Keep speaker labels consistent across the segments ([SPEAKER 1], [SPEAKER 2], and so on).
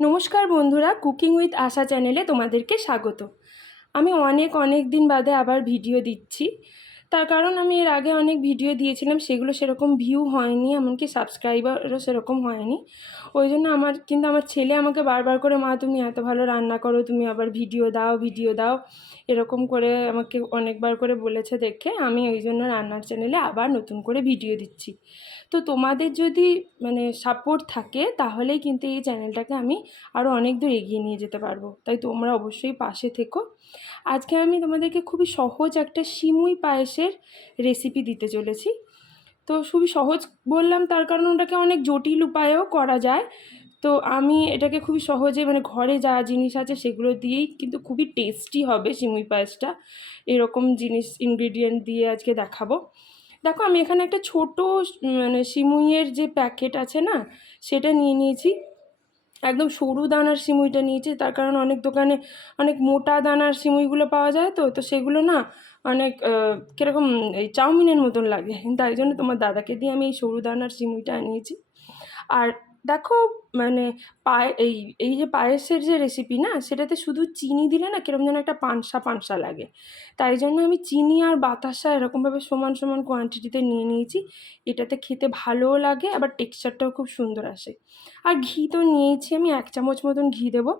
[SPEAKER 1] নমস্কার বন্ধুরা cooking with আশা চ্যানেলে তোমাদেরকে স্বাগত। আমি অনেক অনেক দিন বাদে আবার ভিডিও দিচ্ছি। তার কারণ আমি এর আগে অনেক ভিডিও দিয়েছিলাম, সেগুলো সেরকম ভিউ হয়নি, এমনকি সাবস্ক্রাইবারও সেরকম হয়নি। ওই জন্য আমার, কিন্তু আমার ছেলে আমাকে বারবার করে, মা, তুমি এত ভালো রান্না করো, তুমি আবার ভিডিও দাও ভিডিও দাও। এরকম করে আমাকে অনেকবার করে বলেছে দেখে, আমি ওই জন্য রান্নার চ্যানেলে আবার নতুন করে ভিডিও দিচ্ছি। তো তোমাদের যদি মানে সাপোর্ট থাকে, তাহলেই কিন্তু এই চ্যানেলটাকে আমি আরও অনেক দূর এগিয়ে নিয়ে যেতে পারব। তাই তোমরা অবশ্যই পাশে থেকো। আজকে আমি তোমাদেরকে খুবই সহজ একটা সিমুই পায়েসের রেসিপি দিতে চলেছি। তো খুবই সহজ বললাম, তার কারণ ওটাকে অনেক জটিল উপায়েও করা যায়। তো আমি এটাকে খুবই সহজে মানে ঘরে যা জিনিস আছে সেগুলো দিয়েই কিন্তু খুবই টেস্টি হবে সিমুই পায়েসটা। এরকম জিনিস ইনগ্রিডিয়েন্ট দিয়ে আজকে দেখাবো। দেখো, আমি এখানে একটা ছোট মানে সিমুইয়ের যে প্যাকেট আছে না, সেটা নিয়ে নিয়েছি। একদম সরু দানার সিমুইটা নিয়েছি, তার কারণ অনেক দোকানে অনেক মোটা দানার সিমুইগুলো পাওয়া যায় তো তো সেগুলো না অনেক কীরকম এই চাউমিনের মতন লাগে। তাই জন্য তোমার দাদাকে দিয়ে আমি এই সরু দানার সিমুইটা আনিয়েছি। আর দেখো মানে পায়ে, এই এই যে পায়েসের যে রেসিপি না, সেটাতে শুধু চিনি দিলে না কিরম যেন একটা পানসা পানসা লাগে। তাই জন্য আমি চিনি আর বাতাসা এরকমভাবে সমান সমান কোয়ান্টিটিতে নিয়ে নিয়েছি। এটাতে খেতে ভালোও লাগে, আবার টেক্সচারটাও খুব সুন্দর আসে। আর ঘি তো নিয়েছি আমি, এক চামচ মতন ঘি দেবো।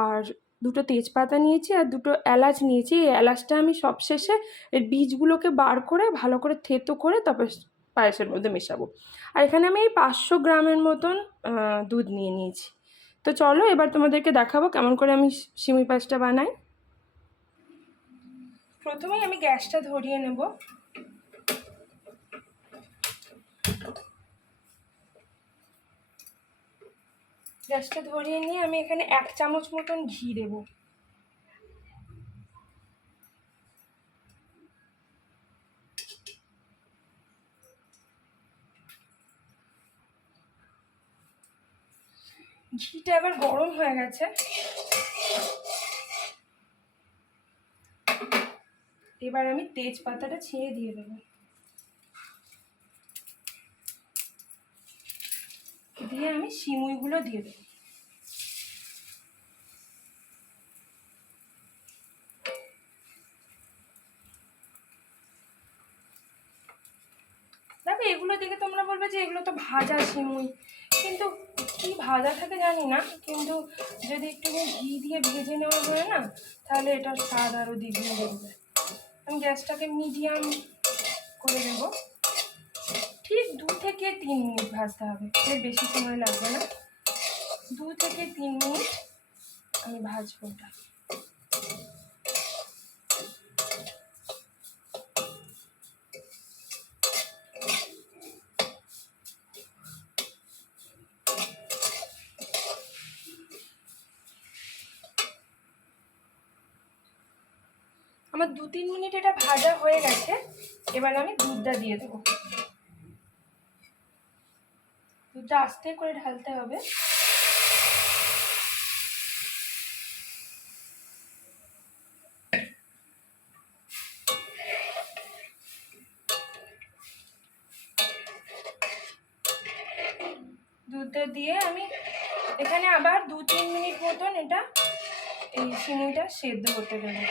[SPEAKER 1] আর দুটো তেজপাতা নিয়েছি আর দুটো এলাচ নিয়েছি। এই এলাচটা আমি সবশেষে এর বীজগুলোকে বার করে, ভালো করে থেতো করে, তারপর পায়েসের মধ্যে মেশাবো। আর এখানে আমি এই পাঁচশো গ্রামের মতন দুধ নিয়ে নিয়েছি। তো চলো এবার তোমাদেরকে দেখাবো কেমন করে আমি সিমুই পায়েসটা বানাই। প্রথমেই আমি গ্যাসটা ধরিয়ে নেব। গ্যাসটা ধরিয়ে নিয়ে আমি এখানে এক চামচ মতন ঘি দেবো। ঘিটা এবার গরম হয়ে গেছে। এবার আমি তেজপাতাটা ছিঁড়ে দিয়ে দেবো। দিয়ে আমি সিমুইগুলো দিয়ে দেবো। দেখো, এগুলো দেখে তোমরা বলবে যে এগুলো তো ভাজা সিমুই কিন্তু কি ভাজা থাকে জানি না, কিন্তু যদি একটু ঘি দিয়ে ভেজে নেওয়া হয় না, তাহলে এটার স্বাদ আরও দ্বিগুণ বেরোবে আমি গ্যাসটাকে মিডিয়াম করে দেবো ঠিক দু থেকে তিন মিনিট ভাজতে হবে, এর বেশি সময় লাগবে না। দু থেকে তিন মিনিট আমি ভাজবো ওটা। আমার দু তিন মিনিট এটা ভাজা হয়ে গেছে, এবার আমি দুধটা দিয়ে দেবো। দুধটা আস্তে করে ঢালতে হবে। দুধটা দিয়ে আমি এখানে আবার দু তিন মিনিট মতন এটা এই সিমুইটা সেদ্ধ করতে দেবো।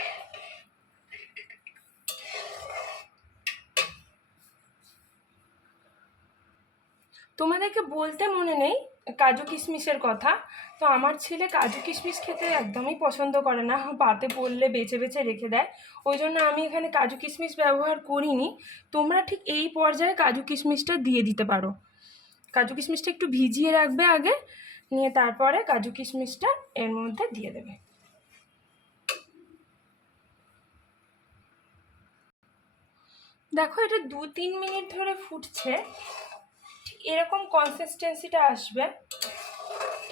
[SPEAKER 1] তোমাদেরকে বলতে মনে নেই, কাজু কিশমিশের কথা। তো আমার ছেলে কাজু কিশমিশ খেতে একদমই পছন্দ করে না। পাতে পড়লে বেছে বেছে রেখে দেয়। ওই জন্য আমি এখানে কাজু কিশমিশ ব্যবহার করিনি। তোমরা ঠিক এই পর্যায়ে কাজু কিশমিশটা দিয়ে দিতে পারো। কাজু কিশমিশটা একটু ভিজিয়ে রাখবে আগে, নিয়ে তারপরে কাজু কিশমিশটা এর মধ্যে দিয়ে দেবে। দেখো এটা দু তিন মিনিট ধরে ফুটছে। এরকম কনসিস্টেন্সিটা আসবে।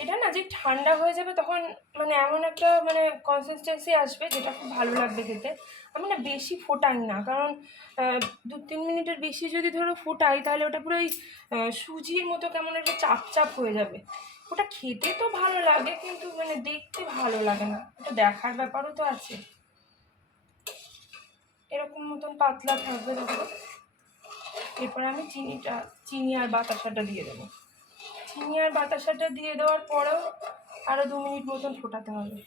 [SPEAKER 1] এটা না যে ঠান্ডা হয়ে যাবে তখন মানে এমন একটা মানে কনসিস্টেন্সি আসবে যেটা খুব ভালো লাগবে খেতে। আমি না বেশি ফোটাই না, কারণ দু তিন মিনিটের বেশি যদি ধরো ফোটাই তাহলে ওটা পুরো ওই সুজির মতো কেমন একটা চাপ চাপ হয়ে যাবে। ওটা খেতে তো ভালো লাগে কিন্তু মানে দেখতে ভালো লাগে না। ওটা দেখার ব্যাপারও তো আছে। এরকম মতন পাতলা থাকবে দেখো এরপর আমি চিনিটা, চিনি আর বাতাসাটা দিয়ে দেবো। চিনি আর বাতাসাটা দিয়ে দেওয়ার পরেও আরও দু মিনিট মতন ফোটাতে হবে।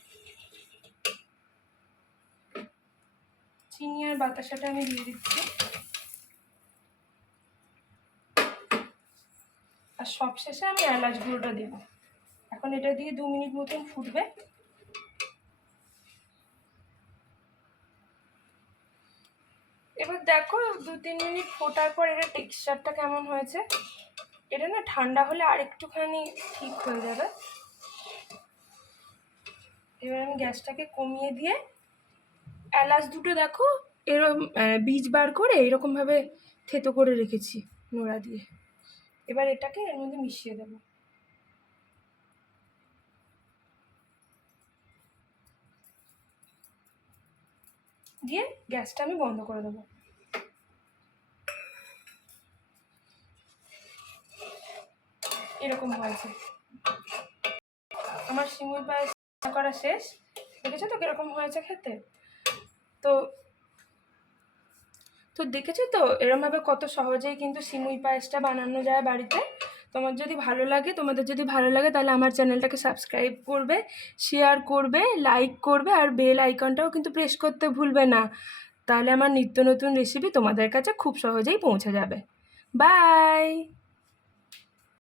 [SPEAKER 1] চিনি আর বাতাসাটা আমি দিয়ে দিচ্ছি। আর সবশেষে আমি এলাচ গুঁড়োটা দেবো। এখন এটা দিয়ে দু মিনিট মতন ফুটবে এবার দেখো দু তিন মিনিট ফোটার পর এটা টেক্সচারটা কেমন হয়েছে? এটা না ঠান্ডা হলে আর একটুখানি ঠিক হয়ে যাবে। এবার আমি গ্যাসটাকে কমিয়ে দিয়ে এলাচ দুটো দেখো এরকম বীজ বার করে এরকমভাবে থেতো করে রেখেছি নোড়া দিয়ে। এবার এটাকে এর মধ্যে মিশিয়ে দেবো। দিয়ে গ্যাসটা আমি বন্ধ করে দেবো। এরকম হয়েছে। আমার শিমুই পায়েস করা শেষ। দেখেছ তো কীরকম হয়েছে খেতে? তো তো দেখেছ তো এরমভাবে কত সহজেই কিন্তু সিমুই পায়েসটা বানানো যায় বাড়িতে? তোমার যদি ভালো লাগে, তোমাদের যদি ভালো লাগে, তাহলে আমার চ্যানেলটাকে সাবস্ক্রাইব করবে শেয়ার করবে লাইক করবে, আর বেল আইকনটাও কিন্তু প্রেস করতে ভুলবে না। তাহলে আমার নিত্য নতুন রেসিপি তোমাদের কাছে খুব সহজেই পৌঁছে যাবে। বাই